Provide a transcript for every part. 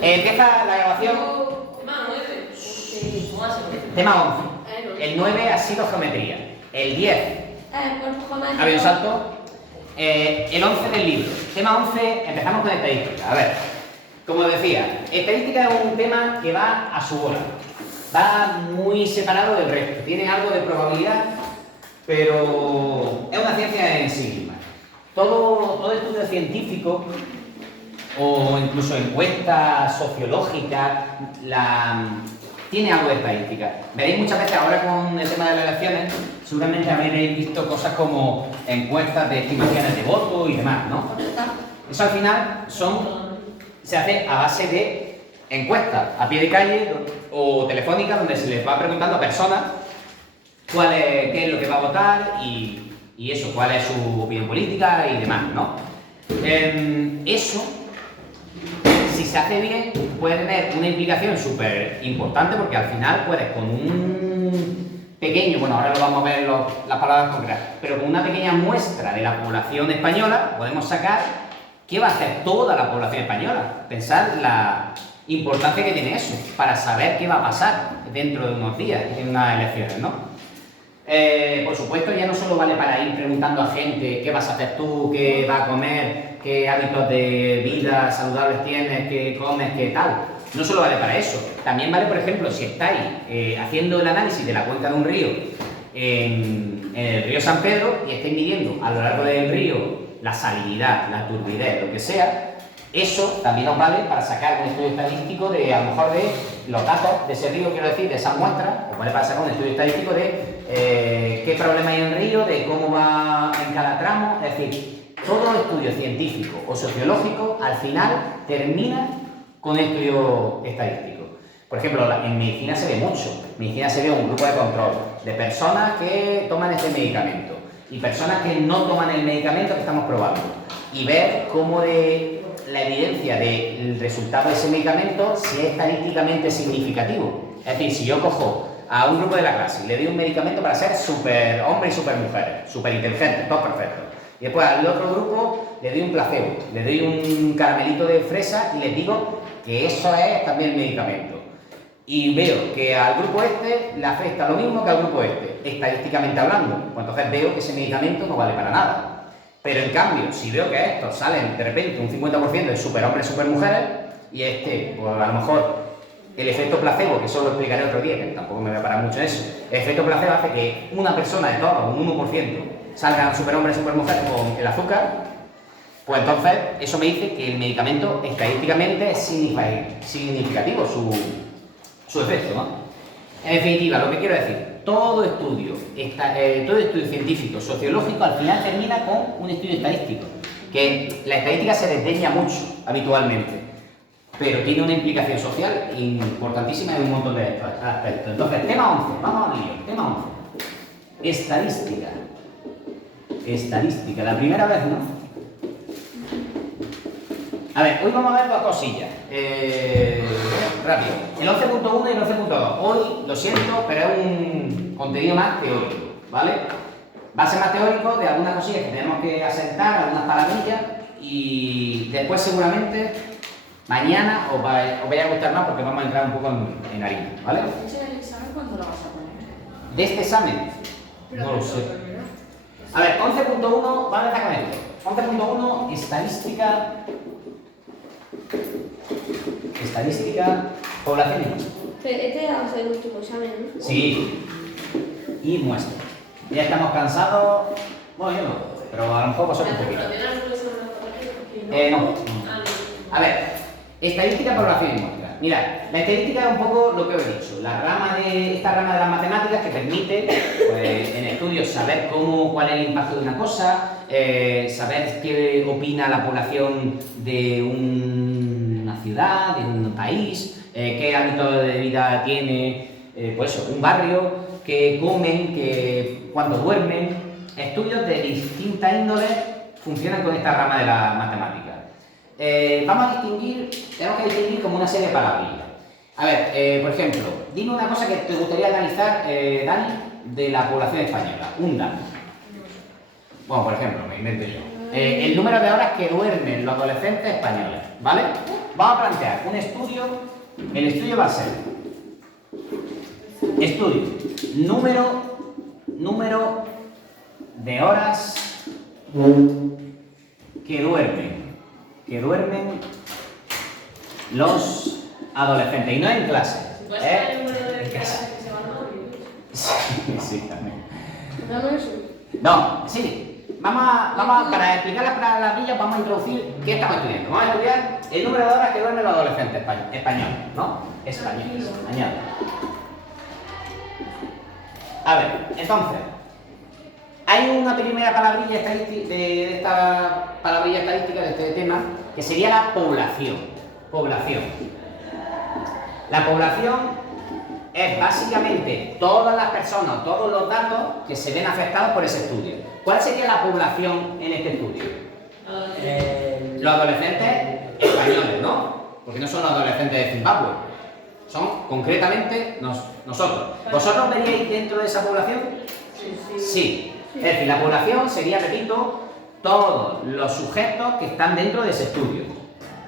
Empieza la grabación. Tema 9. Tema 11. El 9 ha sido geometría. El 10 ha habido un salto. El 11 del libro. Tema 11, empezamos con estadística. A ver, como decía, estadística es un tema que va a su bola. Va muy separado del resto. Tiene algo de probabilidad, pero es una ciencia en sí misma. Todo estudio científico o incluso encuestas sociológicas tiene algo de estadística. Veréis muchas veces ahora con el tema de las elecciones, seguramente habréis visto cosas como encuestas de estimaciones de voto y demás, ¿no? Eso al final se hace a base de encuestas a pie de calle o telefónicas donde se les va preguntando a personas qué es lo que va a votar y eso, cuál es su opinión política y demás, ¿no? Eso, si se hace bien, puede tener una implicación súper importante porque al final puedes con un pequeño, bueno, ahora lo vamos a ver las palabras concretas, pero con una pequeña muestra de la población española podemos sacar qué va a hacer toda la población española. Pensar la importancia que tiene eso para saber qué va a pasar dentro de unos días en unas elecciones, ¿no? Por supuesto, ya no solo vale para ir preguntando a gente qué vas a hacer tú, qué vas a comer, qué hábitos de vida saludables tienes, qué comes, qué tal. No solo vale para eso. También vale, por ejemplo, si estáis haciendo el análisis de la cuenca de un río en el río San Pedro y estáis midiendo a lo largo del río la salinidad, la turbidez, lo que sea, eso también os vale para sacar un estudio estadístico de, a lo mejor, de los datos de ese río, quiero decir, de esas muestras, os vale para sacar un estudio estadístico de qué problema hay en el río, de cómo va en cada tramo, es decir, todo estudio científico o sociológico al final termina con estudio estadístico. Por ejemplo, en medicina se ve mucho, en medicina se ve un grupo de control de personas que toman este medicamento y personas que no toman el medicamento que estamos probando y ver cómo la evidencia del resultado de ese medicamento si es estadísticamente significativo. Es decir, si yo cojo a un grupo de la clase y le doy un medicamento para ser súper hombre y súper mujer, súper inteligente, todo perfecto. Y después al otro grupo le doy un placebo, le doy un caramelito de fresa y les digo que eso es también medicamento. Y veo que al grupo este le afecta lo mismo que al grupo este, estadísticamente hablando. Pues entonces veo que ese medicamento no vale para nada. Pero en cambio, si veo que a estos salen de repente un 50% de superhombres, supermujeres, y pues a lo mejor el efecto placebo, que eso lo explicaré otro día, que tampoco me voy a parar mucho en eso, el efecto placebo hace que una persona de todos, un 1%, salgan superhombres, supermujeres con el azúcar, pues entonces eso me dice que el medicamento estadísticamente es significativo su efecto, ¿no? En definitiva, lo que quiero decir, todo estudio científico, sociológico, al final termina con un estudio estadístico. Que la estadística se desdeña mucho habitualmente, pero tiene una implicación social importantísima en un montón de aspectos. Entonces, tema 11, vamos a ello, tema 11. Estadística. Estadística, la primera vez, ¿no? A ver, hoy vamos a ver dos cosillas. Rápido. El 11.1 y el 11.2. Hoy, lo siento, pero es un contenido más teórico, ¿vale? Va a ser más teórico de algunas cosillas que tenemos que asentar, algunas palabrillas, y después seguramente mañana os vaya a gustar más porque vamos a entrar un poco en harina, ¿vale? ¿Ese examen cuándo lo vas a poner? De este examen, no lo sé. A ver, 11.1, vamos a empezar con esto. 11.1, estadística, población y muestra. Este va a ser el último examen, ¿no? Sí, y muestra. Ya estamos cansados, bueno, yo no, pero a lo mejor vosotros un poquito. No. A ver, estadística, población y muestra. Mirad, la estadística es un poco lo que os he dicho, esta rama de las matemáticas que permite, pues, en estudios saber cuál es el impacto de una cosa, saber qué opina la población de una ciudad, de un país, qué hábito de vida tiene, pues eso, un barrio, qué comen, cuándo duermen. Estudios de distintas índoles funcionan con esta rama de la matemática. Tenemos que distinguir como una serie de palabrillas. A ver, por ejemplo, dime una cosa que te gustaría analizar, Dani, de la población española. Un dato. Bueno, por ejemplo, me invento yo. El número de horas que duermen los adolescentes españoles, ¿vale? vamos a plantear un estudio. El estudio va a ser estudio, número de horas que duermen los adolescentes. Y no en clase. ¿El número de clases que se van a morir? Sí, también. Dame eso. No, sí. Para explicar las palabrillas, vamos a introducir qué estamos estudiando. Vamos a estudiar el número de horas que duermen los adolescentes españoles, ¿no? Españoles. Añado. A ver, entonces, hay una primera palabrilla estadística de esta palabrilla estadística de este tema, que sería la población. La población es básicamente todas las personas, todos los datos que se ven afectados por ese estudio. ¿Cuál sería la población en este estudio? Los adolescentes españoles, ¿no? Porque no son los adolescentes de Zimbabue. Son concretamente nosotros. ¿Vosotros veríais dentro de esa población? Sí. Es decir, la población sería, repito, todos los sujetos que están dentro de ese estudio.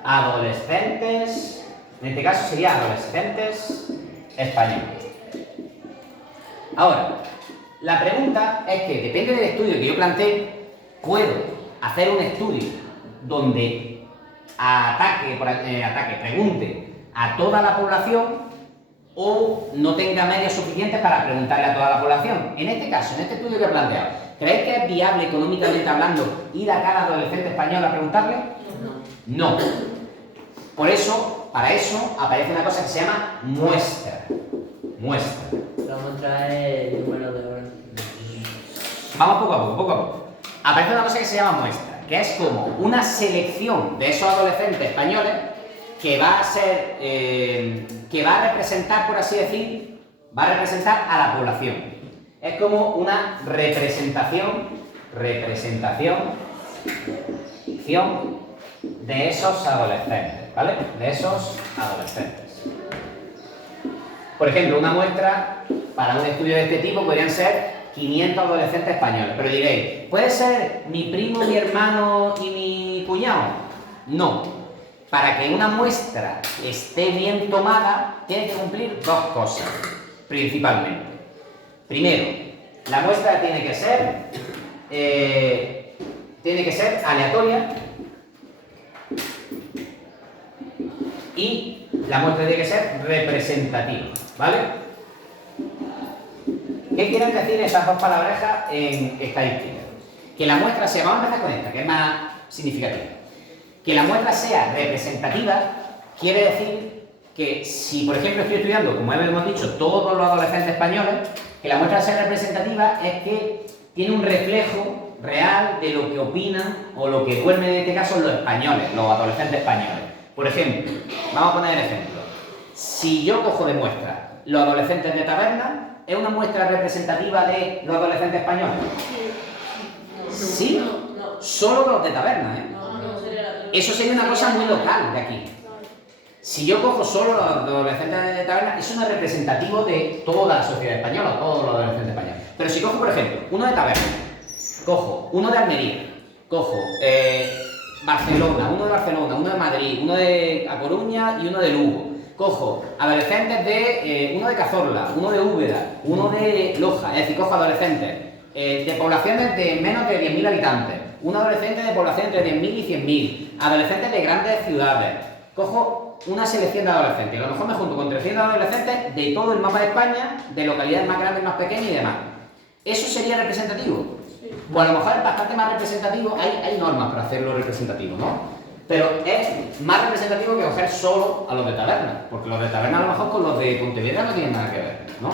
Adolescentes, en este caso sería adolescentes españoles. Ahora, la pregunta es que depende del estudio que yo planteé, puedo hacer un estudio donde pregunte a toda la población o no tenga medios suficientes para preguntarle a toda la población. En este caso, en este estudio que he planteado, ¿creéis que es viable económicamente hablando ir a cada adolescente español a preguntarle? No. Por eso, para eso, aparece una cosa que se llama muestra. La muestra es el número de horas. Vamos poco a poco. Aparece una cosa que se llama muestra, que es como una selección de esos adolescentes españoles que va a ser, que va a representar, por así decir, va a representar a la población. Es como una representación de esos adolescentes, ¿vale? De esos adolescentes. Por ejemplo, una muestra para un estudio de este tipo podrían ser 500 adolescentes españoles. Pero diréis, ¿puede ser mi primo, mi hermano y mi cuñado? No. Para que una muestra esté bien tomada, tiene que cumplir dos cosas, principalmente. Primero, la muestra tiene que ser aleatoria y la muestra tiene que ser representativa, ¿vale? ¿Qué quieren decir esas dos palabrejas en estadística? Que la muestra sea, vamos a empezar con esta, que es más significativa. Que la muestra sea representativa quiere decir que si, por ejemplo, estoy estudiando, como hemos dicho, todos los adolescentes españoles, que la muestra sea representativa es que tiene un reflejo real de lo que opinan o lo que duermen en este caso los españoles, los adolescentes españoles. Por ejemplo, vamos a poner el ejemplo. Si yo cojo de muestra los adolescentes de taberna, ¿es una muestra representativa de los adolescentes españoles? Sí, solo los de taberna, ¿eh? Eso sería una cosa muy local de aquí. Si yo cojo solo los adolescentes de taberna, eso no es representativo de toda la sociedad española, todos los adolescentes españoles. Pero si cojo, por ejemplo, uno de taberna, cojo uno de Almería, cojo Barcelona, uno de Madrid, uno de A Coruña y uno de Lugo. Cojo adolescentes de uno de Cazorla, uno de Úbeda, uno de Loja, es decir, cojo adolescentes de poblaciones de menos de 10.000 habitantes, un adolescente de población entre 10.000 y 100.000, adolescentes de grandes ciudades. Cojo una selección de adolescentes y a lo mejor me junto con 300 adolescentes de todo el mapa de España, de localidades más grandes, más pequeñas y demás. ¿Eso sería representativo? Pues a lo mejor es bastante más representativo, hay normas para hacerlo representativo, ¿no? Pero es más representativo que coger solo a los de taberna, porque los de taberna a lo mejor con los de Pontevedra no tienen nada que ver, ¿no?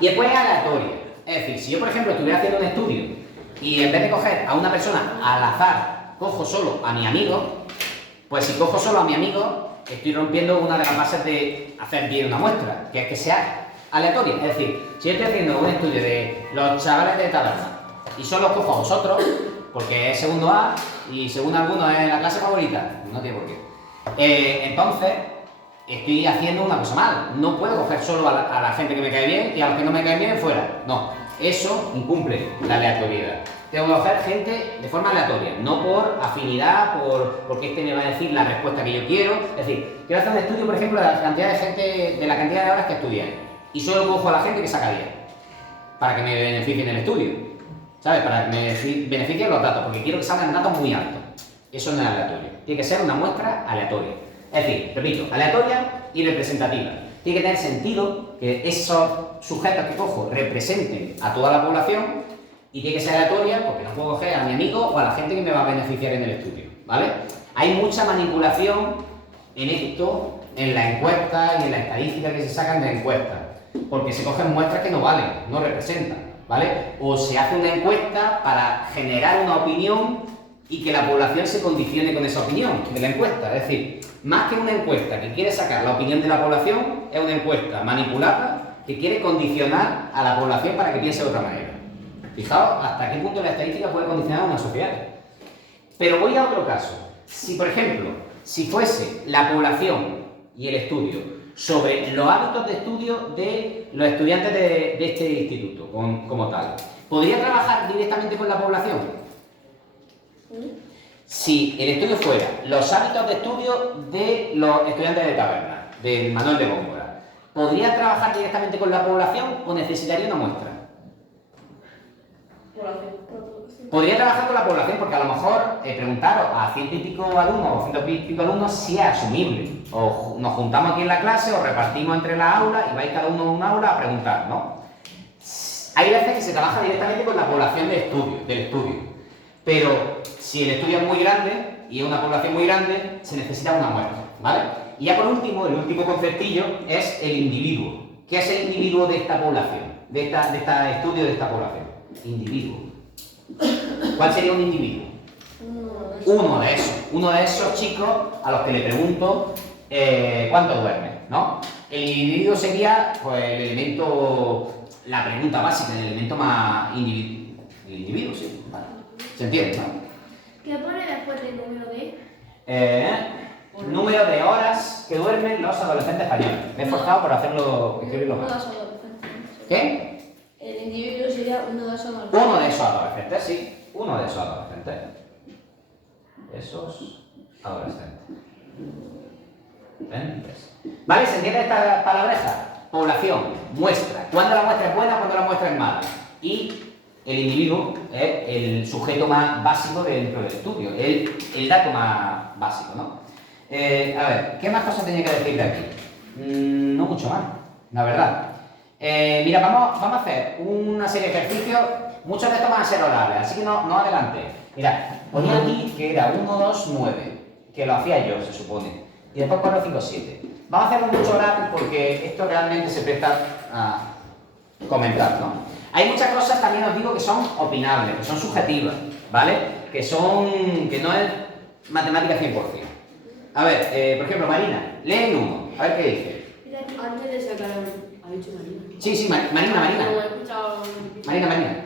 Y después es aleatoria, es decir, si yo por ejemplo estuviera haciendo un estudio y en vez de coger a una persona al azar, cojo solo a mi amigo, pues si cojo solo a mi amigo, estoy rompiendo una de las bases de hacer bien una muestra, que es que sea aleatoria. Es decir, si yo estoy haciendo un estudio de los chavales de taberna y solo os cojo a vosotros, porque es segundo A y según algunos es la clase favorita, no tiene por qué. Entonces, estoy haciendo una cosa mal. No puedo coger solo a la gente que me cae bien y a los que no me caen bien fuera. No. eso incumple la aleatoriedad. Tengo que coger gente de forma aleatoria, no por afinidad, porque este me va a decir la respuesta que yo quiero. Es decir, quiero hacer un estudio, por ejemplo, de la cantidad de gente, de la cantidad de horas que estudian, y solo cojo a la gente que saca 10, para que me beneficien el estudio, ¿sabes? Para que me beneficien los datos, porque quiero que salgan datos muy altos. Eso no es aleatorio, tiene que ser una muestra aleatoria. Es decir, repito, aleatoria y representativa. Tiene que tener sentido que esos sujetos que cojo representen a toda la población, y tiene que ser aleatoria porque no puedo coger a mi amigo o a la gente que me va a beneficiar en el estudio, ¿vale? Hay mucha manipulación en esto, en la encuesta y en la estadística que se sacan de encuestas, porque se cogen muestras que no valen, no representan, ¿vale? O se hace una encuesta para generar una opinión y que la población se condicione con esa opinión de la encuesta. Es decir, más que una encuesta que quiere sacar la opinión de la población, es una encuesta manipulada que quiere condicionar a la población para que piense de otra manera. Fijaos hasta qué punto la estadística puede condicionar a una sociedad. Pero voy a otro caso. Si, por ejemplo, si fuese la población y el estudio sobre los hábitos de estudio de los estudiantes de este instituto como tal, ¿podría trabajar directamente con la población? Si el estudio fuera los hábitos de estudio de los estudiantes de taberna, del Manuel de Góngora, ¿podría trabajar directamente con la población o necesitaría una muestra? Podría trabajar con la población porque a lo mejor preguntaros a 100 y pico alumnos o 100 y pico alumnos si es asumible. O nos juntamos aquí en la clase o repartimos entre las aulas y vais cada uno a un aula a preguntar, ¿no? Hay veces que se trabaja directamente con la población del estudio. Pero si el estudio es muy grande y es una población muy grande, se necesita una muestra, ¿vale? Y ya por último, el último conceptillo es el individuo. ¿Qué es el individuo de esta población? De este estudio de esta población. Individuo. ¿Cuál sería un individuo? Uno de esos chicos a los que le pregunto cuánto duerme, ¿no? El individuo sería, pues, el elemento, la pregunta básica, el elemento más individuo. El individuo, sí, vale. ¿Se entiende, no? ¿Qué pone después del número de? Número de horas que duermen los adolescentes españoles. Me he esforzado por hacerlo, escribirlo Uno de mal. esos adolescentes. ¿Qué? El individuo sería uno de esos adolescentes. Uno de esos adolescentes, sí. Uno de esos adolescentes. Esos adolescentes. ¿Vale? ¿Se entiende esta palabreja? Población, muestra. ¿Cuándo la muestra es buena? ¿Cuándo la muestra es mala? Y el individuo es el sujeto más básico dentro del estudio, el dato más básico, ¿no? A ver, ¿qué más cosas tenía que decir de aquí? No mucho más, la verdad. Mira, vamos a hacer una serie de ejercicios. Muchos de estos van a ser orales, así que no adelante. Mira, ponía aquí que era 1, 2, 9, que lo hacía yo, se supone. Y después 4, 5, 7. Vamos a hacerlo mucho oral porque esto realmente se presta a comentar, ¿no? Hay muchas cosas, también os digo, que son opinables, que son subjetivas, ¿vale? Que no es matemática 100%. A ver, por ejemplo, Marina, lee el 1, a ver qué dice. Antes de sacar ¿ha dicho Marina? Sí, Marina. No, he escuchado. Marina.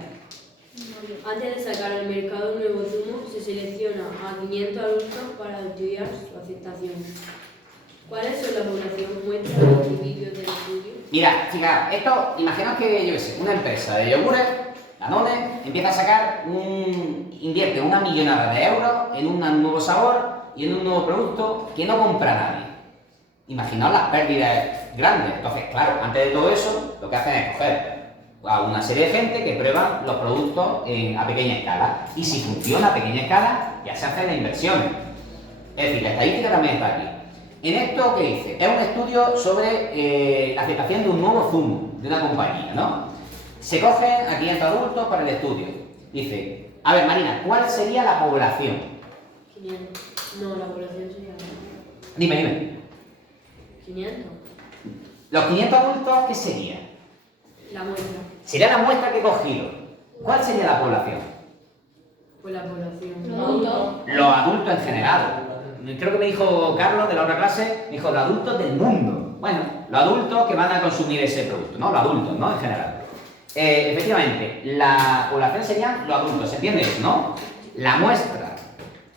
Antes de sacar al mercado un nuevo zumo, se selecciona a 500 adultos para estudiar su aceptación. ¿Cuáles son la población muestra de los individuos del estudio? Mira, chicas, esto, imaginaos que, yo qué sé, una empresa de yogures, Danone, empieza a sacar invierte una millonada de euros en un nuevo sabor y en un nuevo producto que no compra nadie. Imaginaos las pérdidas grandes. Entonces, claro, antes de todo eso, lo que hacen es coger a una serie de gente que prueban los productos a pequeña escala. Y si funciona a pequeña escala, ya se hacen las inversiones. Es decir, la estadística también está aquí. En esto, ¿qué dice? Es un estudio sobre la aceptación de un nuevo zumo de una compañía, ¿no? Se cogen a 500 adultos para el estudio. Dice, a ver, Marina, ¿cuál sería la población? 500. No, la población sería... Dime. 500. ¿Los 500 adultos qué sería? La muestra. Sería la muestra que he cogido. ¿Cuál sería la población? Pues la población. Los adultos. Los adultos en general. Creo que me dijo Carlos de la otra clase, me dijo los adultos del mundo. Bueno, los adultos que van a consumir ese producto, ¿no? Los adultos, ¿no? En general. Efectivamente, la población serían los adultos, ¿se entiende? ¿No? La muestra,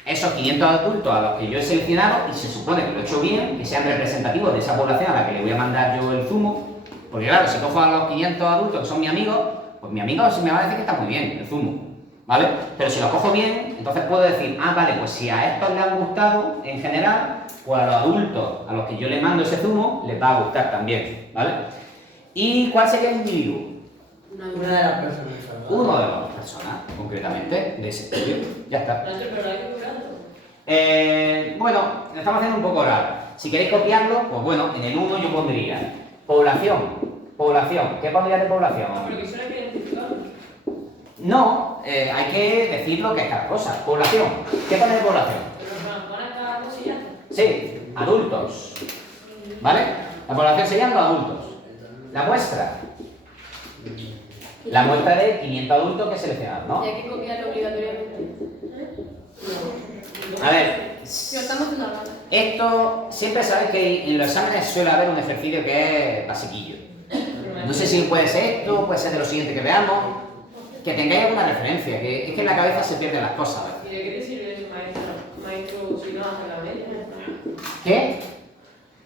esos 500 adultos a los que yo he seleccionado, y se supone que lo he hecho bien, que sean representativos de esa población a la que le voy a mandar yo el zumo, porque claro, si cojo a los 500 adultos que son mis amigos, pues mi amigo sí me va a decir que está muy bien el zumo, ¿vale? Pero si lo cojo bien, entonces puedo decir, ah, vale, pues si a estos les han gustado en general, pues a los adultos a los que yo le mando ese zumo les va a gustar también, ¿vale? ¿Y cuál sería el individuo? Una de las personas. Uno de las personas, concretamente, de ese estudio. Ya está. Pero hay que curarlo. Bueno, lo estamos haciendo un poco raro. Si queréis copiarlo, pues bueno, en el 1 yo pondría población. Población. ¿Qué pondría de población? Pero que solo hay que identificarlo. No, hay que decir lo que es cada cosa. Población. ¿Qué pone de población? Pero nos pones cada cosilla. Sí, adultos. ¿Vale? La población serían los adultos. La muestra. La muestra de 500 adultos que he seleccionado, ¿no? Y hay que copiarlo obligatoriamente. A ver, Pero estamos haciendo algo. esto siempre sabéis que en los exámenes suele haber un ejercicio que es basiquillo. No sé si puede ser esto, puede ser de lo siguiente que veamos. Que tengáis alguna referencia, que es que en la cabeza se pierden las cosas. ¿Y de qué te sirve eso, maestro, si no hace la media? ¿Qué?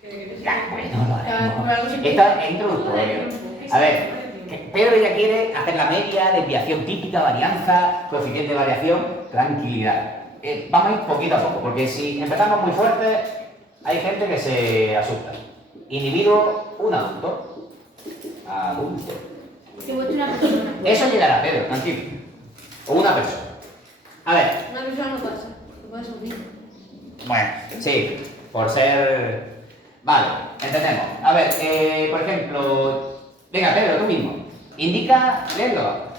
¿Qué te sirve? Ya, bueno, lo Por algo haremos. se Esto es introductorio. A ver, Pedro ya quiere hacer la media, desviación típica, varianza, coeficiente de variación, tranquilidad. Vamos a ir poquito a poco, porque si empezamos muy fuerte, hay gente que se asusta. Individuo, un adulto. Adulto. Si muestra una persona. Eso llegará, Pedro, tranquilo. O una persona. A ver, Una persona no pasa. No puede ser un niño. bueno, sí, por ser... Vale, entendemos. A ver, por ejemplo... Venga, Pedro, tú mismo. Indica, léelo.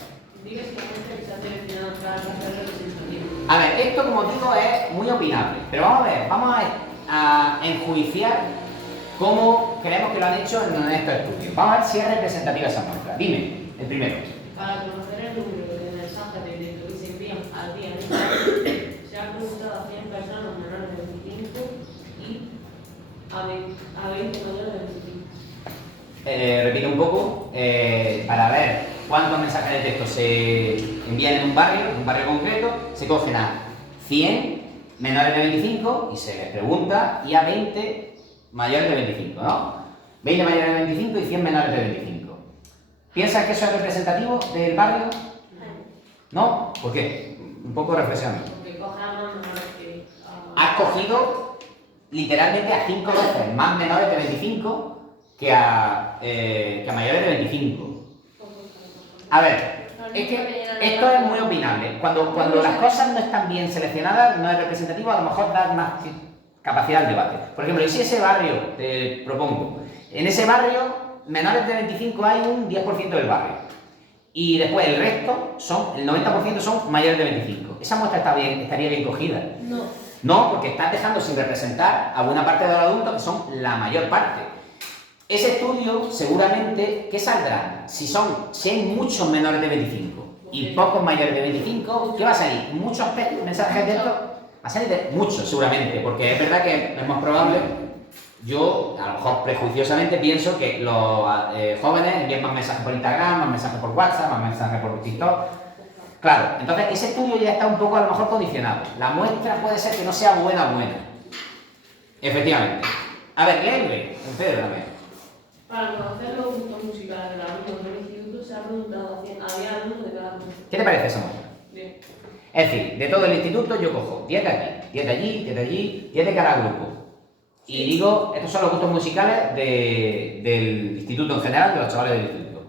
Diga si la muestra que se ha seleccionado para hacer representativa. A ver, esto como digo es muy opinable, pero vamos a ver, vamos a enjuiciar cómo creemos que lo han hecho en estos estudios. Vamos a ver si es representativa esa muestra. Dime, el primero. Para conocer el número de mensajes de texto que se envían al día, se ha preguntado a 100 personas menores de 25 y a 20 mayores de 25. Repito un poco, para ver cuántos mensajes de texto se envían en un barrio concreto, se cogen a 100 menores de 25 y se les pregunta, y a 20 mayores de 25, ¿no? 20 mayores de 25 y 100 menores de 25. ¿Piensas que eso es representativo del barrio? ¿No? ¿Por qué? Un poco reflexionando. Porque coge a más menores que Has cogido literalmente a 5 veces más menores de 25 que a mayores de 25. A ver, es que esto es muy opinable. Cuando las cosas no están bien seleccionadas, no es representativo, a lo mejor da más capacidad al debate. Por ejemplo, y si ese barrio, te propongo, en ese barrio, menores de 25 hay un 10% del barrio. Y después el resto, el 90% son mayores de 25. Esa muestra estaría bien cogida. No. No, porque estás dejando sin representar a buena parte de los adultos que son la mayor parte. Ese estudio, seguramente, ¿qué saldrá? Si hay muchos menores de 25 y pocos mayores de 25, ¿qué va a salir? ¿Muchos mensajes de texto? Va a salir de muchos, seguramente, porque es verdad que es más probable. Yo, a lo mejor prejuiciosamente, pienso que los jóvenes envían más mensajes por Instagram, más mensajes por WhatsApp, más mensajes por TikTok. Claro, entonces ese estudio ya está un poco a lo mejor condicionado. La muestra puede ser que no sea buena. Efectivamente. A ver, léeme, Pedro también. Para conocer los gustos musicales de los alumnos del instituto se ha preguntado a 10 alumnos de cada curso. ¿Qué te parece esa muestra? Bien. Es decir, de todo el instituto yo cojo 10 de aquí, 10 de allí, 10 de allí, 10 de cada grupo. Y digo, estos son los gustos musicales del instituto en general, de los chavales del instituto.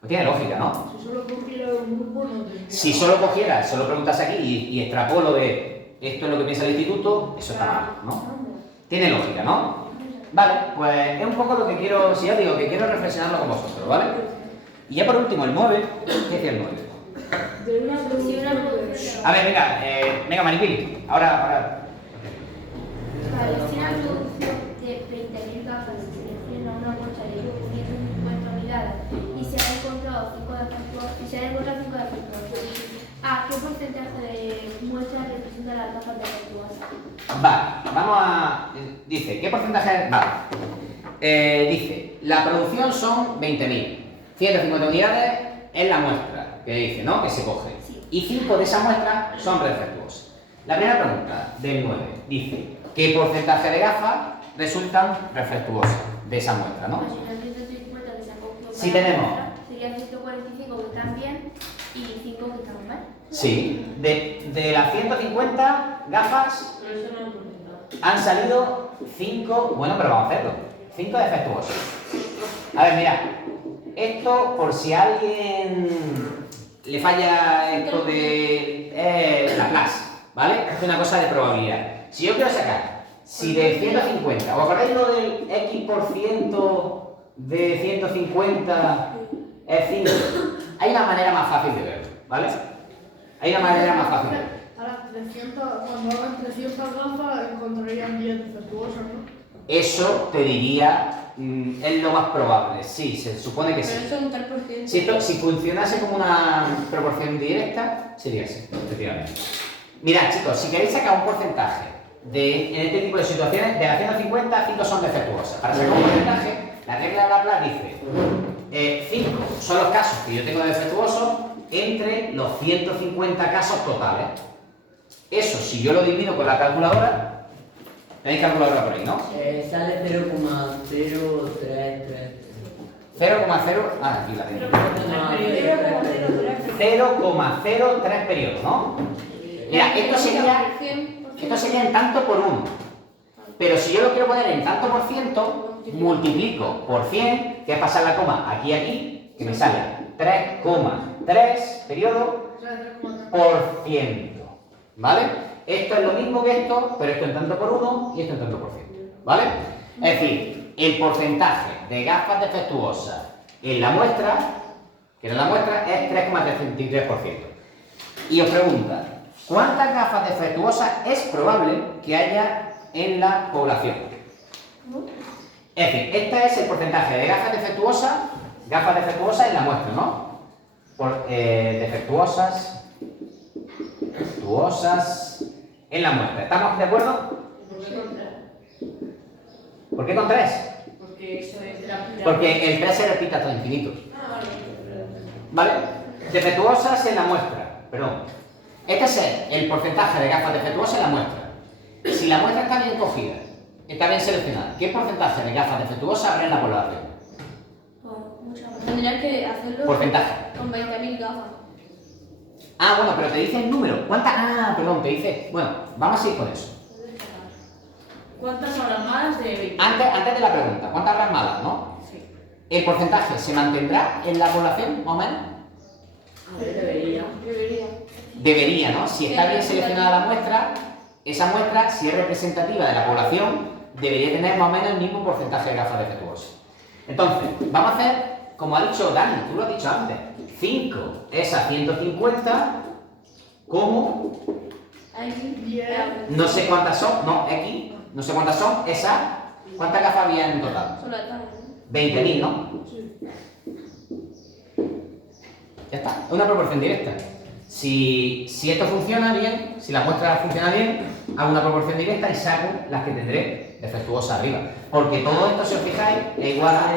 Pues tiene lógica, ¿no? Si solo cogiera un grupo, no tendría. Si solo cogiera, solo preguntas aquí y extrapolo de esto es lo que piensa el instituto, eso está mal, ¿no? Tiene lógica, ¿no? Vale, pues es un poco lo que quiero, si ya digo, que quiero reflexionarlo con vosotros, ¿vale? Y ya por último, el 9, ¿qué decía el 9? De una producción. A ver, venga, Maripili, ahora. Vale, si una producción de 20.000 gafas se selecciona una muestra de 550 unidades y se han encontrado 5 defectos, ¿a qué porcentaje de muestras representa las gafas defectuosas? Vale, vamos a... Dice, ¿qué porcentaje? Vale. Dice, la producción son 20.000. 150 unidades es la muestra que dice, ¿no? Que se coge. Sí. Y 5 de esas muestras son defectuosas. La primera pregunta del 9 dice, ¿qué porcentaje de gafas resultan defectuosas de esa muestra, no? Pues si no es 150 que se han cogido Si cada tenemos muestra, sí. sería 145 que están bien y 5 que están mal. Sí, de las 150 gafas Pero eso no es porcentaje. han salido 5, bueno, pero vamos a hacerlo, 5 defectuosas. A ver, mira, esto por si a alguien le falla esto de Laplace, ¿vale? Es una cosa de probabilidad. Si yo quiero sacar, si de 150, ¿os acordáis lo del X% de 150 es 5? Hay una manera más fácil de verlo, ¿vale? Hay una manera más fácil de verlo. Ahora, 300, cuando hagan 300 gafas, encontrarían 10 defectuosas, ¿no? Eso te diría, es lo más probable, sí, se supone que sí. Pero eso es un 3%. Si funcionase como una proporción directa, sería así, efectivamente. Mirad, chicos, si queréis sacar un porcentaje en este tipo de situaciones, de las 150, 5 son defectuosas. Para sacar un porcentaje, la regla de Laplace dice 5 son los casos que yo tengo de defectuosos entre los 150 casos totales. Eso, si yo lo divido con la calculadora, tenéis calculadora por ahí, ¿no? Sale 0,0333. 0,0, aquí la tengo. 0,03 periodos, ¿no? Mira, esto sería en tanto por 1. Pero si yo lo quiero poner en tanto por ciento, multiplico por 100, que es pasar la coma aquí y aquí, que me sale 3,3 periodo por ciento. ¿Vale? Esto es lo mismo que esto, pero esto en tanto por 1 y esto en tanto por ciento. ¿Vale? Es decir, el porcentaje de gafas defectuosas en la muestra, es 3,33%. Y os pregunta, ¿cuántas gafas defectuosas es probable que haya en la población? Es decir, este es el porcentaje de gafas defectuosas en la muestra, ¿no? Defectuosas en la muestra. ¿Estamos de acuerdo? ¿Por qué con 3? Porque eso es de la Porque el 3 se repite hasta infinito. Ah, ¿Vale? Defectuosas en la muestra. Perdón. Este es el porcentaje de gafas defectuosas en la muestra. Si la muestra está bien cogida, está bien seleccionada, ¿qué porcentaje de gafas defectuosas habrá en la población? Tendrías que hacerlo Porcentaje. con 20.000 gafas. Ah, bueno, pero te dice el número. ¿Cuántas? Ah, perdón, te dice... Bueno, vamos a ir con eso. ¿Cuántas habrá más de 20? Antes de la pregunta, ¿cuántas habrá malas, no? Sí. ¿El porcentaje se mantendrá en la población, más o menos? A ver, debería. Debería, ¿no? Si está bien seleccionada la muestra, esa muestra, si es representativa de la población, debería tener más o menos el mismo porcentaje de gafas defectuosas. Entonces, vamos a hacer, como ha dicho Dani, tú lo has dicho antes, 5 es a 150, como no sé cuántas son, no, X, no sé cuántas son, esa, ¿cuántas gafas había en total? Solo está. 20.000, ¿no? Ya está, es una proporción directa. Si esto funciona bien, si la muestra funciona bien, hago una proporción directa y saco las que tendré defectuosas arriba. Porque todo esto, si os fijáis, es igual a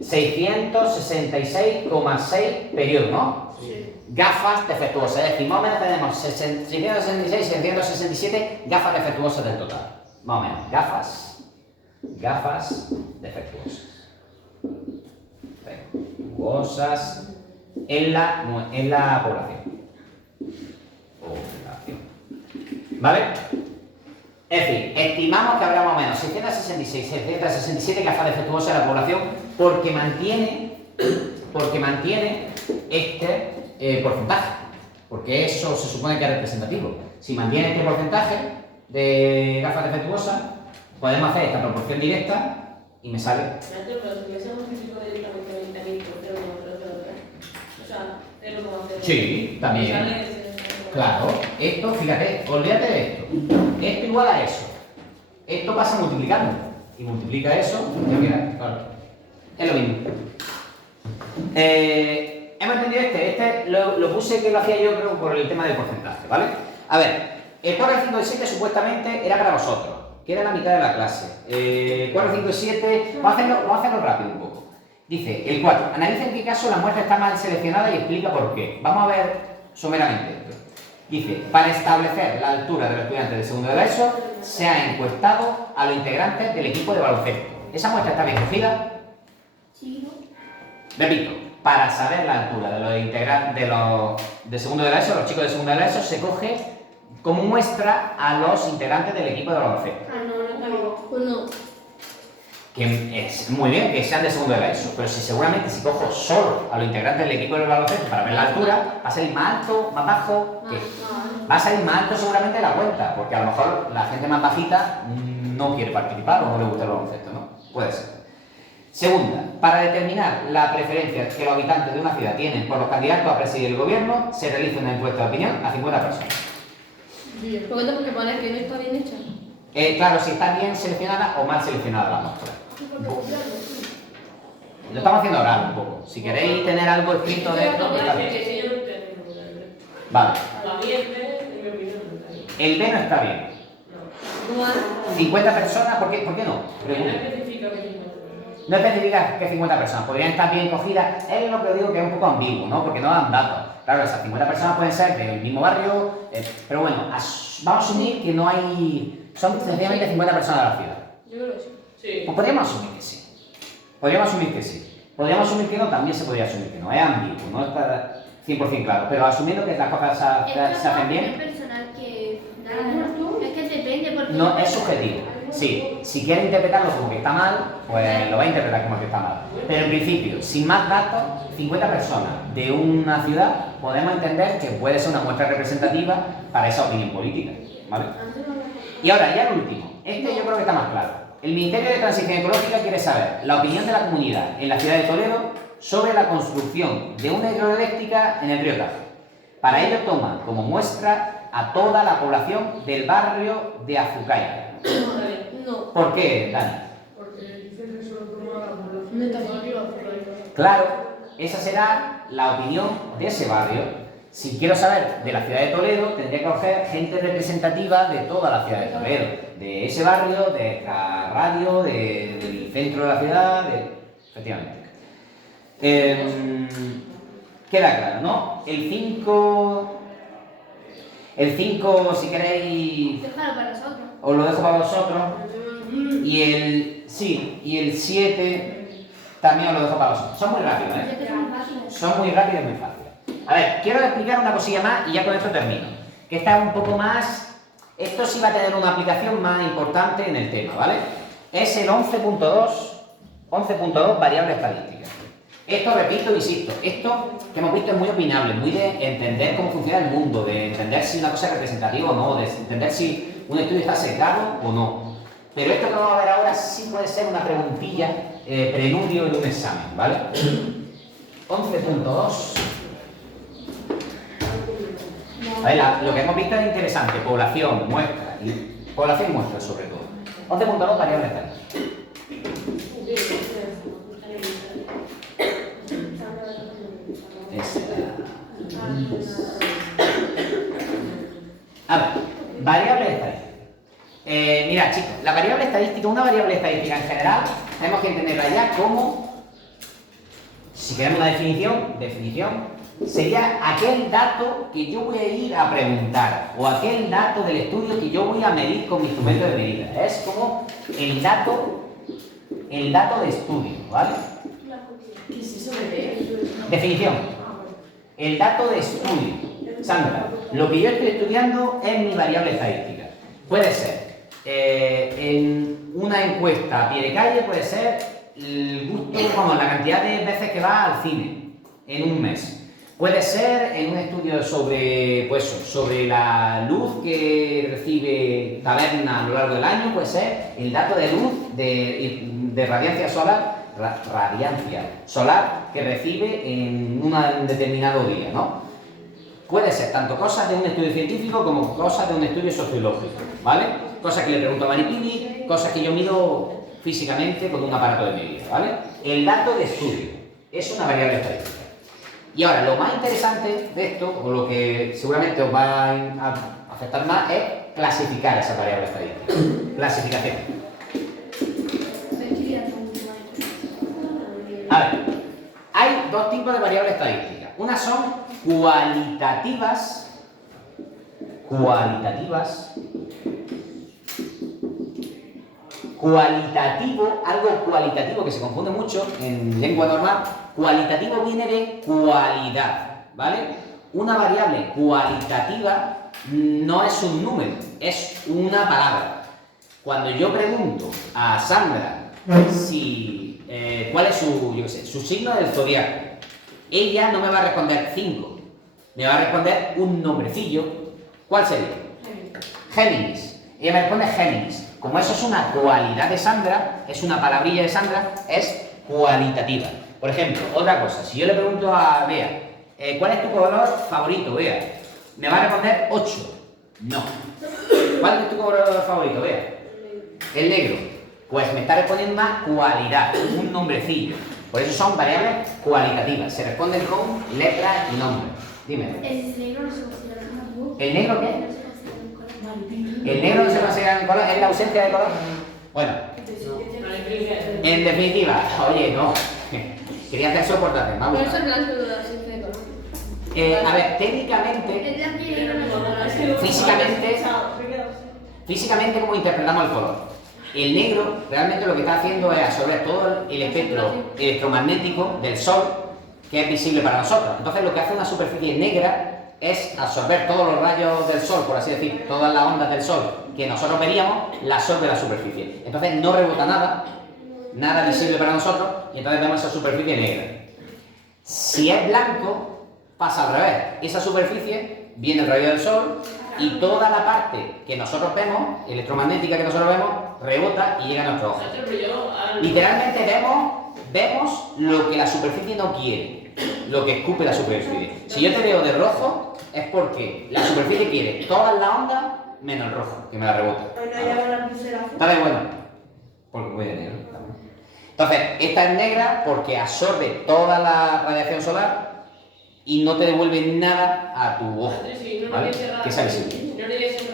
666,6 periodos, ¿no? Sí. Gafas defectuosas, es decir, más o menos tenemos 666, 667 gafas defectuosas del total. Más o menos, gafas defectuosas. Defectuosas en la población. ¿Vale? Es decir, estimamos que habrá más o menos 666, 667 gafas defectuosas en la población porque mantiene este porcentaje. Porque eso se supone que es representativo. Si mantiene este porcentaje de gafas defectuosas, podemos hacer esta proporción directa y me sale. Pero si hubiese multiplicado directamente 20.000 por 0,003, o sea, 0,0. Sí, también. Sale Claro, esto, fíjate, olvídate de esto. Esto igual a eso. Esto pasa multiplicando. Y multiplica eso, y mira, claro. Es lo mismo. Hemos entendido este lo puse que lo hacía yo creo por el tema del porcentaje, ¿vale? A ver, el 4, 5 y 7 supuestamente era para vosotros, que era la mitad de la clase. 4, 5 y 7, vamos a hacerlo rápido un poco. Dice, el 4, analiza en qué caso la muestra está mal seleccionada y explica por qué. Vamos a ver someramente esto. Dice, para establecer la altura de los estudiantes de segundo de la ESO, se ha encuestado a los integrantes del equipo de baloncesto. ¿Esa muestra está bien cogida? Sí, ¿no? Repito, para saber la altura de los integrantes de segundo de la ESO, los chicos de segundo de la ESO, se coge como muestra a los integrantes del equipo de baloncesto. Ah, no, no está bien. Pues no. Que es muy bien que sean de segundo de la ESO, pero si seguramente si cojo solo a los integrantes del equipo de baloncesto para ver la altura, va a salir más alto, más bajo, ¿qué? Va a salir más alto seguramente de la cuenta, porque a lo mejor la gente más bajita no quiere participar o no le gusta el baloncesto, ¿no? Puede ser. Segunda, para determinar la preferencia que los habitantes de una ciudad tienen por los candidatos a presidir el gobierno, se realiza una encuesta de opinión a 50 personas. Bien. ¿Por qué? Porque pone que no está bien hecha. Claro, si está bien seleccionada o mal seleccionada la muestra. Lo estamos haciendo oral un poco. Si queréis tener algo escrito de esto, está bien. Vale. El B no está bien. ¿Cómo es? 50 personas, ¿por qué no? Pregunto. No especifica que 50 personas, podrían estar bien cogidas. Es lo que os digo que es un poco ambiguo, ¿no? Porque no dan datos. Claro, esas 50 personas pueden ser del mismo barrio, pero bueno, vamos a asumir que no hay. Son sencillamente 50 personas de la ciudad. Yo creo que sí. Pues podríamos asumir que sí. Podríamos asumir que sí. Podríamos asumir que no, también se podría asumir que no. Es ambiguo, no está 100% claro. Pero asumiendo que las cosas se hacen bien. Personal que es que depende porque No, es subjetivo. Sí, si quiere interpretarlo como que está mal, pues lo va a interpretar como que está mal. Pero en principio, sin más datos, 50 personas de una ciudad, podemos entender que puede ser una muestra representativa para esa opinión política, ¿vale? Y ahora, ya el último. Este yo creo que está más claro. El Ministerio de Transición Ecológica quiere saber la opinión de la comunidad en la ciudad de Toledo sobre la construcción de una hidroeléctrica en el río Tajo. Para ello toma como muestra a toda la población del barrio de Azucaya. No. ¿Por qué, Dani? Porque dice que solo toma la población de barrio Azucaya. Claro, esa será la opinión de ese barrio. Si quiero saber de la ciudad de Toledo, tendría que coger gente representativa de toda la ciudad de Toledo. De ese barrio, de la radio, del centro de la ciudad, efectivamente. Queda claro, ¿no? El 5, si queréis, déjalo para nosotros. os lo dejo para vosotros. Y el 7 también os lo dejo para vosotros. Son muy rápidos, ¿eh? Es que son fáciles. Son muy rápidos y muy fáciles. A ver, quiero explicar una cosilla más y ya con esto termino. Que esta es un poco más. Esto sí va a tener una aplicación más importante en el tema, ¿vale? Es el 11.2 variable estadística. Esto, repito, insisto, esto que hemos visto es muy opinable, muy de entender cómo funciona el mundo, de entender si una cosa es representativa o no, de entender si un estudio está sesgado o no. Pero esto que vamos a ver ahora sí puede ser una preguntilla, preludio en un examen, ¿vale? 11.2. A ver, lo que hemos visto es interesante, población, muestra, y población y muestra sobre todo. 11.2 variable estadística. A ver, variable estadística. Mirad, chicos, la variable estadística, una variable estadística en general, tenemos que entenderla ya como, si queremos una definición, sería aquel dato que yo voy a ir a preguntar, o aquel dato del estudio que yo voy a medir con mi instrumento de medida. Es como el dato de estudio, ¿vale? ¿Qué es eso de leer? Definición. El dato de estudio. Sandra, lo que yo estoy estudiando es mi variable estadística. Puede ser en una encuesta a pie de calle, puede ser el gusto, como la cantidad de veces que va al cine en un mes. Puede ser en un estudio sobre la luz que recibe Taberna a lo largo del año, puede ser el dato de luz de radiancia solar que recibe en un determinado día, ¿no? Puede ser tanto cosas de un estudio científico como cosas de un estudio sociológico, ¿vale? Cosas que le pregunto a Maripili, cosas que yo mido físicamente con un aparato de medida, ¿vale? El dato de estudio es una variable estadística. Y ahora, lo más interesante de esto, o lo que seguramente os va a afectar más, es clasificar esa variable estadística. Clasificación. A ver, hay dos tipos de variables estadísticas. Unas son cualitativas cualitativas. Cualitativo, algo cualitativo que se confunde mucho en lengua normal. Cualitativo viene de cualidad, ¿vale? Una variable cualitativa no es un número, es una palabra. Cuando yo pregunto a Sandra si cuál es su signo del zodiaco, ella no me va a responder 5, me va a responder un nombrecillo. ¿Cuál sería? Géminis. Ella me responde Géminis. Como eso es una cualidad de Sandra, es una palabrilla de Sandra, es cualitativa. Por ejemplo, otra cosa, si yo le pregunto a Bea, ¿cuál es tu color favorito, Bea? Me va a responder 8. No. ¿Cuál es tu color favorito, Bea? El negro. Pues me está respondiendo una cualidad, un nombrecillo. Por eso son variables cualitativas. Se responden con letra y nombre. Dime. El negro no se considera un color. ¿El negro qué? No se considera un color. ¿El negro no se considera un color? ¿Es la ausencia de color? Bueno, en definitiva, oye, no. Quería hacer soportarte, Por vamos. eso el blanco de la ausencia de color. A ver, técnicamente, El blanco y el negro no se consideran. físicamente, ¿cómo interpretamos el color? El negro realmente lo que está haciendo es absorber todo el espectro electromagnético del Sol, que es visible para nosotros. Entonces lo que hace una superficie negra es absorber todos los rayos del Sol, por así decir, todas las ondas del Sol que nosotros veríamos, la absorbe la superficie. Entonces no rebota nada visible para nosotros, y entonces vemos esa superficie negra. Si es blanco, pasa al revés. Esa superficie viene el rayo del Sol y toda la parte que nosotros vemos, electromagnética que nosotros vemos, rebota y llega a nuestros ojos. Literalmente vemos lo que la superficie no quiere, lo que escupe la superficie. Si yo te veo de rojo, es porque la superficie quiere todas las ondas menos el rojo, que me la rebota. Está de bueno, porque voy de negro. Entonces, esta es negra porque absorbe toda la radiación solar y no te devuelve nada a tu ojo, ¿vale? Que sea visible. No le diesen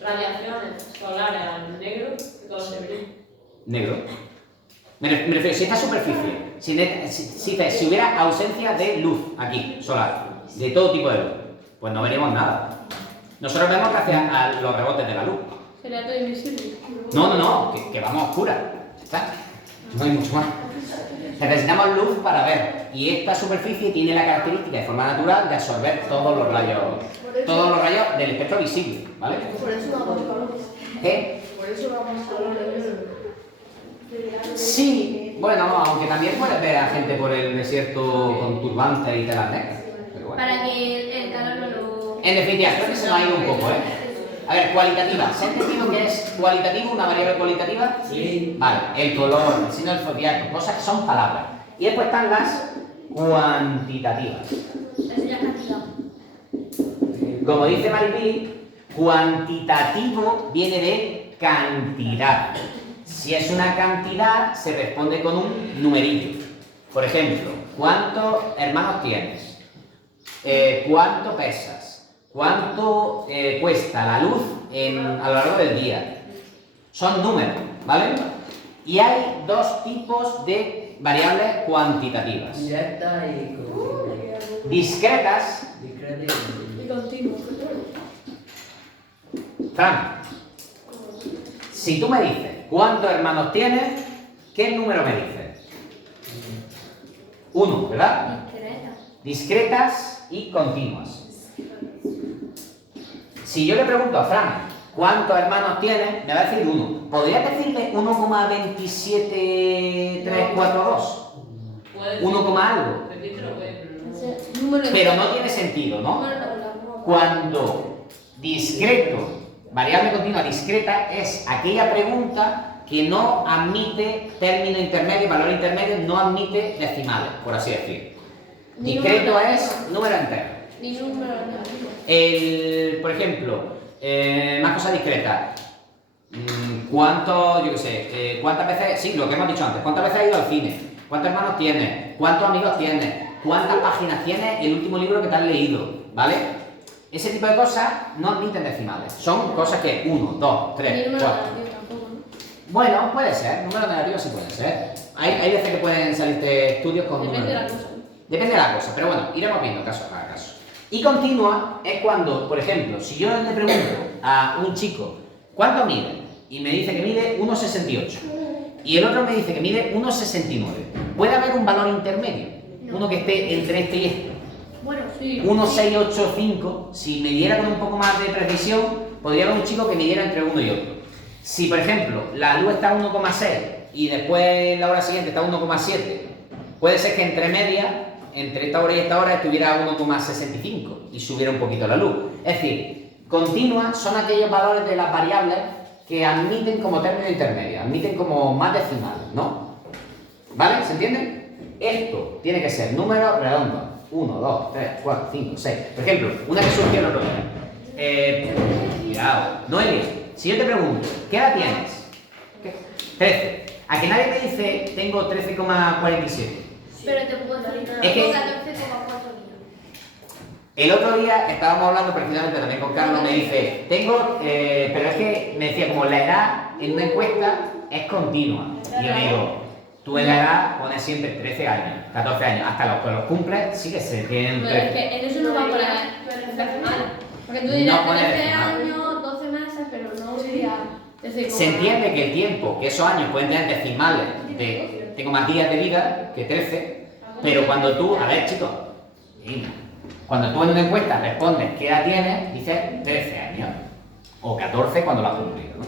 radiaciones solares al negro, que todo se ve. Negro. Me refiero, si esta superficie, si hubiera ausencia de luz aquí, solar, de todo tipo de luz, pues no veríamos nada. Nosotros vemos gracias a los rebotes de la luz. Sería todo invisible. No, que vamos a oscuras. ¿Está? No hay mucho más. Necesitamos luz para ver. Y esta superficie tiene la característica de forma natural de absorber todos los rayos del espectro visible, ¿vale? Por eso da más calor. ¿Qué? Por eso da más calor el negro. Sí, bueno, aunque también puedes ver a gente por el desierto con turbantes y telas negras. Pero bueno. Para que el calor no lo... En definitiva, creo que se nos ha ido un poco, ¿eh? A ver, cualitativa. ¿Se ha entendido qué es cualitativo, una variable cualitativa? Sí. Vale, el color, el signo del zodiaco, cosas que son palabras. Y después están las cuantitativas. Esa es la cantidad. Como dice Maripili, cuantitativo viene de cantidad. Si es una cantidad, se responde con un numerillo. Por ejemplo, ¿cuántos hermanos tienes? ¿Cuánto pesas? ¿Cuánto cuesta la luz a lo largo del día? Son números, ¿vale? Y hay dos tipos de variables cuantitativas. Directa y continua. Discretas. Discreta Y continuo. Fran, si tú me dices cuántos hermanos tienes, ¿qué número me dices? 1, ¿verdad? Discreta. Discretas y continuas. Si yo le pregunto a Fran cuántos hermanos tiene, me va a decir 1. ¿Podrías decirme 1,27342? 1, algo. Pero no tiene sentido, ¿no? Cuando discreto, variable continua discreta, es aquella pregunta que no admite término intermedio, valor intermedio, no admite decimales, por así decir. Discreto es número entero. Ni número negativo. Por ejemplo, más cosas discretas. ¿Cuántas veces, sí, lo que hemos dicho antes, cuántas veces has ido al cine? ¿Cuántos hermanos tienes? ¿Cuántos amigos tienes? ¿Cuántas páginas tiene el último libro que te has leído? ¿Vale? Ese tipo de cosas no admiten decimales. Son cosas que 1, 2, Ni 3, número 4. negativo tampoco, ¿no? Bueno, puede ser. Número negativo sí puede ser. Hay veces que pueden salirte estudios con Depende de números. la cosa. Depende de la cosa, pero bueno, iremos viendo caso a caso. Y continua es cuando, por ejemplo, si yo le pregunto a un chico, ¿cuánto mide? Y me dice que mide 1,68. Y el otro me dice que mide 1,69. ¿Puede haber un valor intermedio? Uno que esté entre este y este. Bueno, sí. 1,685, si midiera con un poco más de precisión, podría haber un chico que midiera entre uno y otro. Si, por ejemplo, la luz está a 1,6 y después la hora siguiente está a 1,7, puede ser que entre medias, entre esta hora y esta hora, estuviera a 1,65 y subiera un poquito la luz. Es decir, continuas son aquellos valores de las variables que admiten como término intermedio, admiten como más decimales, ¿no? ¿Vale? ¿Se entiende? Esto tiene que ser números redondos. 1, 2, 3, 4, 5, 6. Por ejemplo, una que surgió el otro día. Cuidado. Noelia, si yo te pregunto, ¿qué edad tienes? 13. ¿A que nadie me dice tengo 13,47? Pero te puedo decir, Es que- 14,4 días. El otro día estábamos hablando precisamente también con Carlos, me dice, tengo, pero es que me decía, como la edad en una encuesta es continua. Y yo digo, tú en la edad pones siempre 13 años, 14 años, hasta los que los cumples sí que se tienen Pero es 13. que en eso no va a poner decimal. Porque tú dirás No pone 13 decimal. años, 12 meses, pero no sería 13. Se entiende que el tiempo, que esos años pueden tener decimales de tengo más días de vida que 13, pero cuando tú, a ver chicos, cuando tú en una encuesta respondes qué edad tienes, dices 13 años, o 14 cuando lo has cumplido, ¿no?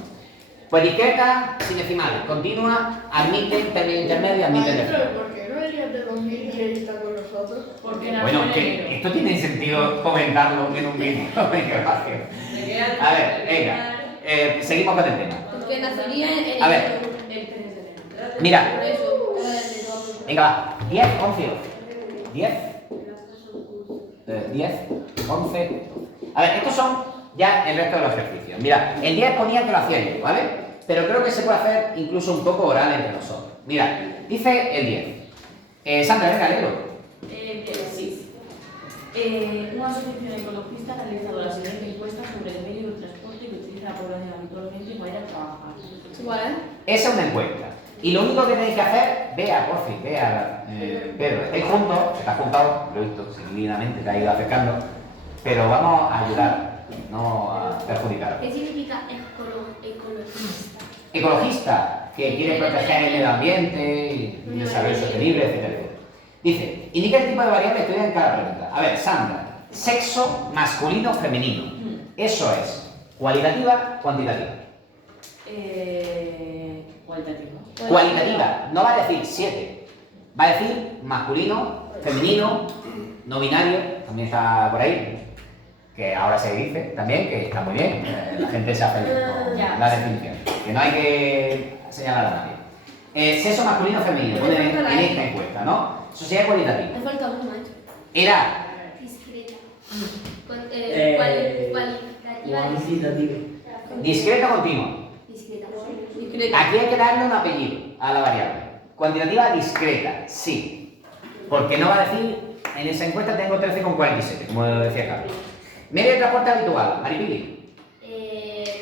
Pues discreta, sin decimales, continua, admiten término intermedio, admiten Maestro, decimales. ¿por qué no eres de 2010 y está con nosotros? Porque Bueno, que esto tiene sentido comentarlo en un vídeo. Venga, gracias. A ver, venga, seguimos con el tema. Porque nacería en A ver. el 13 de enero. Mira. Por eso, Venga, va. 10, 11, 10, 10, 11. A ver, estos son ya el resto de los ejercicios. Mira, el 10 ponía que lo hacía yo, ¿vale? Pero creo que se puede hacer incluso un poco oral entre nosotros. Mira, dice el 10. Sandra, venga, léelo. Sí. Una asociación ecologista ha realizado la siguiente encuesta sobre el medio de transporte que utiliza la población habitualmente para ir a trabajar. ¿Cuál es? Esa es una encuesta. Y lo único que tenéis que hacer, vea, por fin, vea, Pedro, estáis juntos, estás juntado, lo he visto seguidamente, te ha ido acercando, pero vamos a ayudar, no a perjudicar. ¿Qué significa ecologista? Ecologista, que quiere proteger el medio ambiente, y el desarrollo sostenible, etc. Dice, indica el tipo de variable que estudia en cada pregunta. A ver, Sandra, sexo masculino, femenino. Eso es, cualitativa, cuantitativa. Cualitativa. Cualitativa, no va a decir 7, va a decir masculino, femenino, no binario, también está por ahí, que ahora se dice también, que está muy bien, la gente se hace con la definición, que no hay que señalar a nadie. Sexo masculino, femenino, ponen en esta encuesta, ¿no? Sociedad cualitativa. Me falta uno, maestro. Era Discreta. Cualitativa. Cuantitativa. discreto o continuo. Discreta. Discreta. Aquí hay que darle un apellido a la variable. Cuantitativa discreta, sí. Porque no va a decir, en esa encuesta tengo 13,47, como decía Carlos. Medio de transporte habitual, Maripili.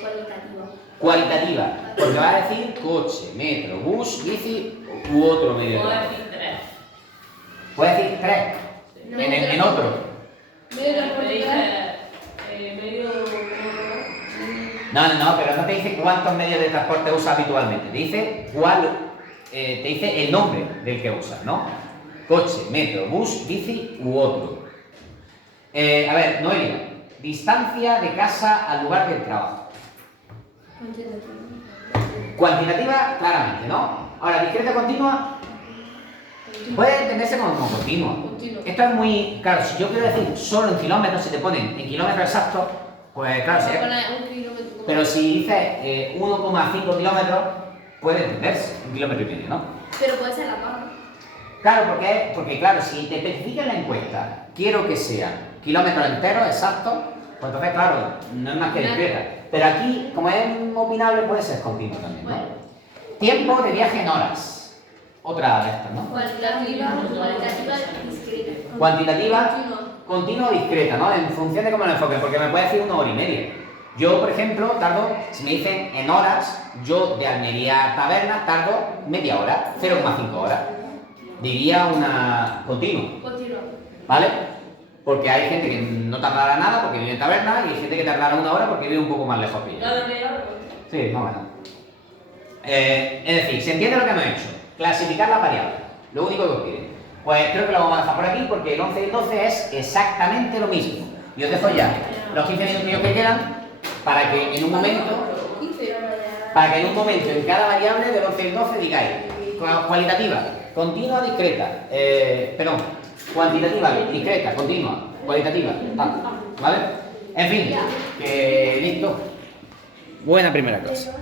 Cualitativa. Cualitativa, porque va a decir coche, metro, bus, bici u otro medio de Puedo transporte. decir 3. Puede decir 3, en otro. Medio de transporte. No, pero no te dice cuántos medios de transporte usa habitualmente. Te dice te dice el nombre del que usa, ¿no? Coche, metro, bus, bici u otro. A ver, Noelia, distancia de casa al lugar del trabajo. Cuantitativa, claramente, ¿no? Ahora, discreta continua, puede entenderse como continua. Continuo. Esto es muy, claro, si yo quiero decir solo en kilómetros, si te ponen en kilómetros exactos, pues claro, Voy a sería. poner un kilómetro. Pero si dices 1,5 kilómetros, puede entenderse, 1,5 kilómetros, ¿no? Pero puede ser la barra. Claro, porque claro, si te especifica en la encuesta, quiero que sean kilómetros enteros, exactos, pues entonces, claro, no es más que discreta. Pero aquí, como es opinable, puede ser continuo también, ¿no? Tiempo de viaje en horas. Otra de estas, ¿no? Cualitativa discreta. Cuantitativa, continua o discreta, ¿no? En función de cómo lo enfoques, porque me puede decir 1 hora y media. Yo, por ejemplo, tardo, si me dicen en horas, yo de Almería a Tabernas tardo media hora, 0,5 horas. Diría una continua, Continua. ¿vale? Porque hay gente que no tardará nada porque vive en taberna y hay gente que tardará 1 hora porque vive un poco más lejos que yo. Nada media hora. Sí, más o menos. Es decir, ¿se entiende lo que hemos hecho? Clasificar las variables. Lo único que os pide. Pues creo que lo vamos a dejar por aquí porque el 11 y el 12 es exactamente lo mismo. Y os dejo ya los 15 minutos que quedan para que en un momento en cada variable del 11 y el 12 digáis cualitativa, continua, discreta, perdón, cuantitativa, discreta, continua, cualitativa, tal, ¿vale? En fin, que listo. Buena primera clase.